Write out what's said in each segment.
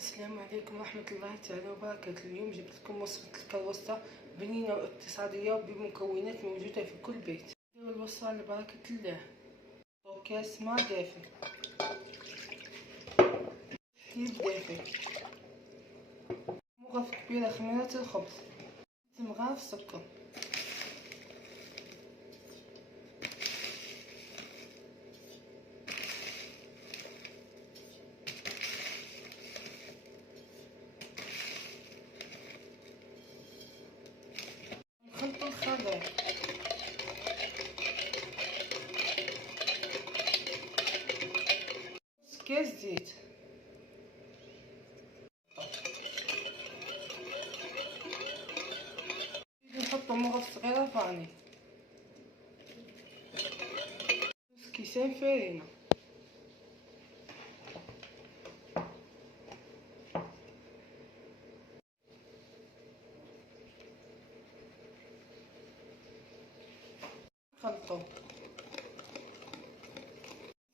السلام عليكم ورحمة الله تعالى وبركاته. اليوم جبت لكم وصفة الكروسة بنينة واقتصادية وبمكونات موجودة في كل بيت. نديرو الوصفة على بركة الله. كاس ماء دافي، حليب دافي، مغرفة كبيرة خميرة الخبز، مغرف سكر، نخلطو الخضار، كاس زيت، نحطو مغرفة صغيرة فاني، كيسان فرينة، نخلطو،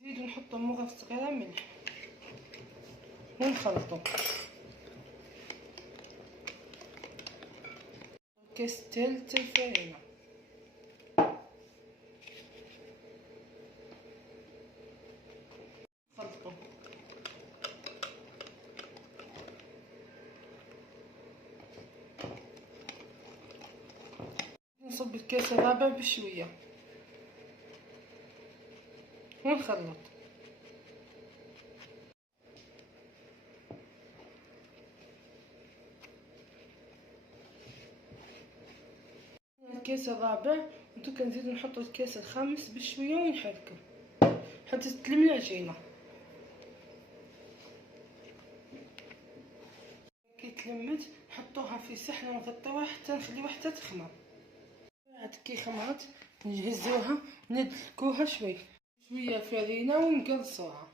نزيدو نحطو مغرفة صغيرة ملح ونخلطو. كاس تالت الفرينة، نخلطو، نصب الكاس الرابع بشوية ونخلط. الكاس الرابع ودوكا نزيدو نحطو الكاس الخامس بشوية ونحركو حتى تتلم العجينة. كي تلمت نحطوها في صحن ونغطيوها حتى نخليوها حتى تخمر. بعد كي خمرت نجهزوها ندلكوها شوية فرينة ونقرصوها.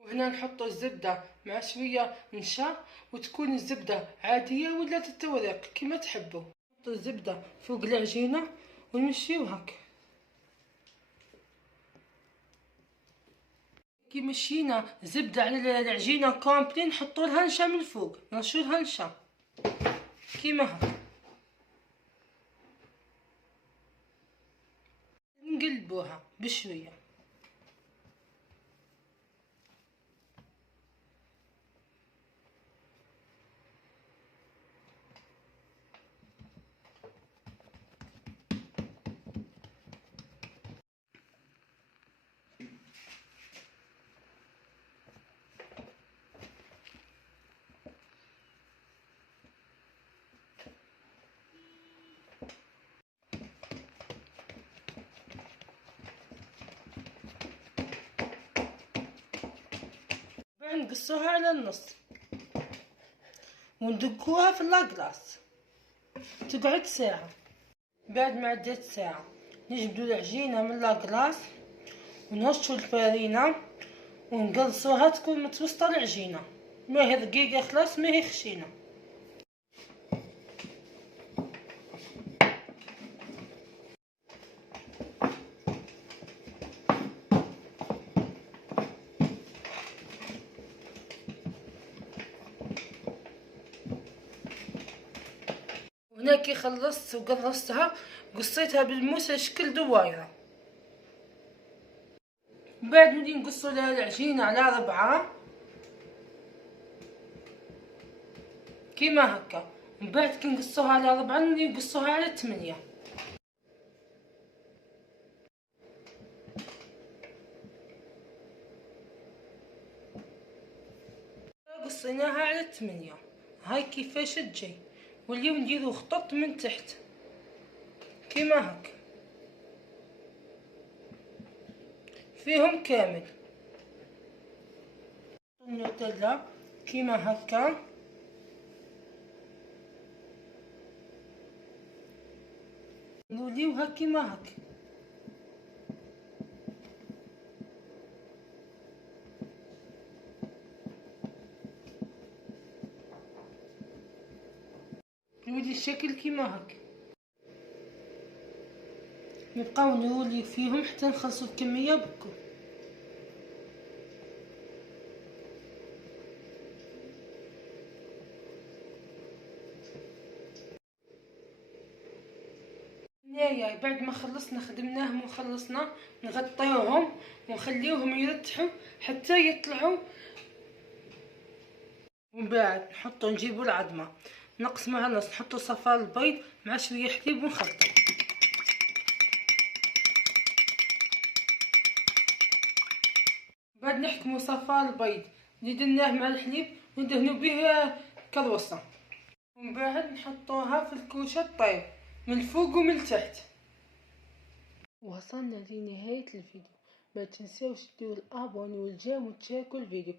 وهنا نحطو الزبدة مع شوية نشا، وتكون الزبدة عادية ولا التوريق كما تحبوا. نحطو الزبدة فوق العجينة ونمشيو هكا. كي مشينا زبدة على العجينة كومبلي نحطو لها نشا من فوق، نرشو لها نشا كيما هكا، نقلبوها بشوية. نقصوها على النص وندقوها في لاكلاص تقعد ساعة. بعد ما عدت ساعة نجبدو العجينة من لاكلاص ونرشو الفرينة ونقلصوها تكون متوسطة العجينة، ما هي رقيقة خلاص ما هي خشينة. هنا كي خلصت وقرصتها قصيتها بالموسى شكل دوايره. بعد نولي نقصو لها العجينه على 4 كيما هكا. من بعد كي نقصوها على 4 نولي نقصوها على 8. قصيناها على 8 هاي كيفاش تجي. واليوم نديرو خطوط من تحت كيما هكا فيهم كامل. النوتيلا كيما هكا نوليوها كيما هكا. يولي الشكل كيما هكا. نبقاو نولي فيهم حتى نخلصوا الكميه بكم. هيا بعد ما خلصنا خدمناهم وخلصنا نغطيوهم ونخليوهم يرتحوا حتى يطلعوا. ومن بعد نجيبوا العظمه نقسمها على نص، نحطوا صفار البيض مع شويه حليب ونخلطوا. بعد نحكموا صفار البيض اللي درناه مع الحليب وندهنوا به كروسه، ومن بعد نحطوها في الكوشه طيب من الفوق ومن التحت. وصلنا لنهايه الفيديو، ما تنساوش ديروا الابوني والجيم وتشاركوا الفيديو.